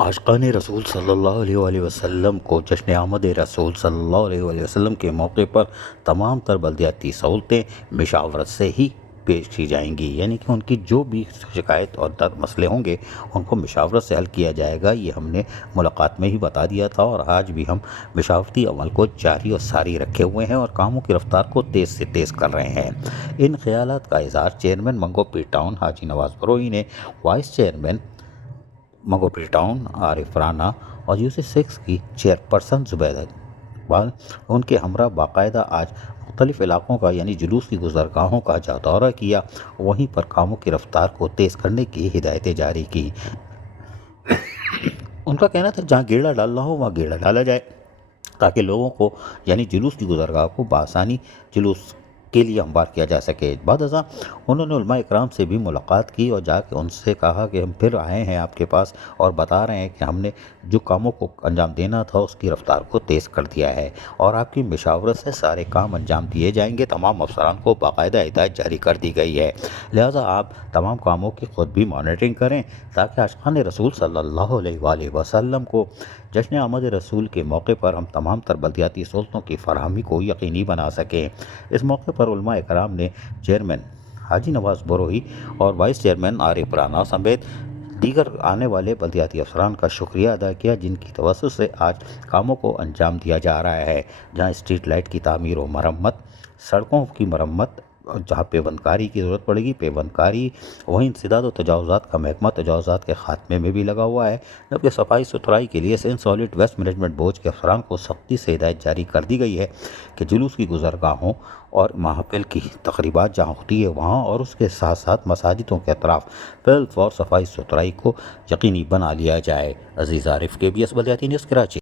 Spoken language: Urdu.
عاشقان رسول صلی اللہ علیہ وآلہ وسلم کو جشن آمد رسول صلی اللہ علیہ وآلہ وسلم کے موقع پر تمام تر بلدیاتی سہولتیں مشاورت سے ہی پیش کی جائیں گی، یعنی کہ ان کی جو بھی شکایت اور درد مسئلے ہوں گے ان کو مشاورت سے حل کیا جائے گا۔ یہ ہم نے ملاقات میں ہی بتا دیا تھا اور آج بھی ہم مشاورتی عمل کو جاری اور ساری رکھے ہوئے ہیں اور کاموں کی رفتار کو تیز سے تیز کر رہے ہیں۔ ان خیالات کا اظہار چیئرمین منگو پی ٹاؤن حاجی نواز بروئی نے وائس چیئرمین منگو پی ٹاؤن عارف رانا اور UC6 کی چیئرپرسن زبیدہ اقبال ان کے ہمراہ باقاعدہ آج مختلف علاقوں کا یعنی جلوس کی گزرگاہوں کا جا دورہ کیا، وہیں پر کاموں کی رفتار کو تیز کرنے کی ہدایتیں جاری کی۔ ان کا کہنا تھا جہاں گیڑا ڈالنا ہو وہاں گیڑا ڈالا جائے تاکہ لوگوں کو یعنی جلوس کی گزرگاہ کو بآسانی جلوس کے لیے ہموار کیا جا سکے۔ بعد ازاں انہوں نے علماء اکرام سے بھی ملاقات کی اور جا کے ان سے کہا کہ ہم پھر آئے ہیں آپ کے پاس اور بتا رہے ہیں کہ ہم نے جو کاموں کو انجام دینا تھا اس کی رفتار کو تیز کر دیا ہے اور آپ کی مشاورت سے سارے کام انجام دیے جائیں گے۔ تمام افسران کو باقاعدہ ہدایت جاری کر دی گئی ہے، لہٰذا آپ تمام کاموں کی خود بھی مانیٹرنگ کریں تاکہ عاشقان رسول صلی اللہ علیہ وآلہ وسلم کو جشن آمد رسول کے موقع پر ہم تمام تر بلدیاتی سہولتوں کی فراہمی کو یقینی بنا سکیں۔ اس موقع پر علماء اکرام نے چیئرمین حاجی نواز بروئی اور وائس چیئرمین عارف رانا سمیت دیگر آنے والے بلدیاتی افسران کا شکریہ ادا کیا جن کی توسط سے آج کاموں کو انجام دیا جا رہا ہے، جہاں اسٹریٹ لائٹ کی تعمیر و مرمت، سڑکوں کی مرمت، جہاں پیوند کاری کی ضرورت پڑے گی پیوند کاری، وہیں انسداد و تجاوزات کا محکمہ تجاوزات کے خاتمے میں بھی لگا ہوا ہے، جبکہ صفائی ستھرائی کے لیے Sindh solid waste management board کے افسران کو سختی سے ہدایت جاری کر دی گئی ہے کہ جلوس کی گزرگاہوں اور محافل کی تقریبات جہاں ہوتی ہے وہاں اور اس کے ساتھ ساتھ مساجدوں کے اطراف فیلڈ فور صفائی ستھرائی کو یقینی بنا لیا جائے۔ عزیز عارف KBS بلدیاتی نیوز کراچی۔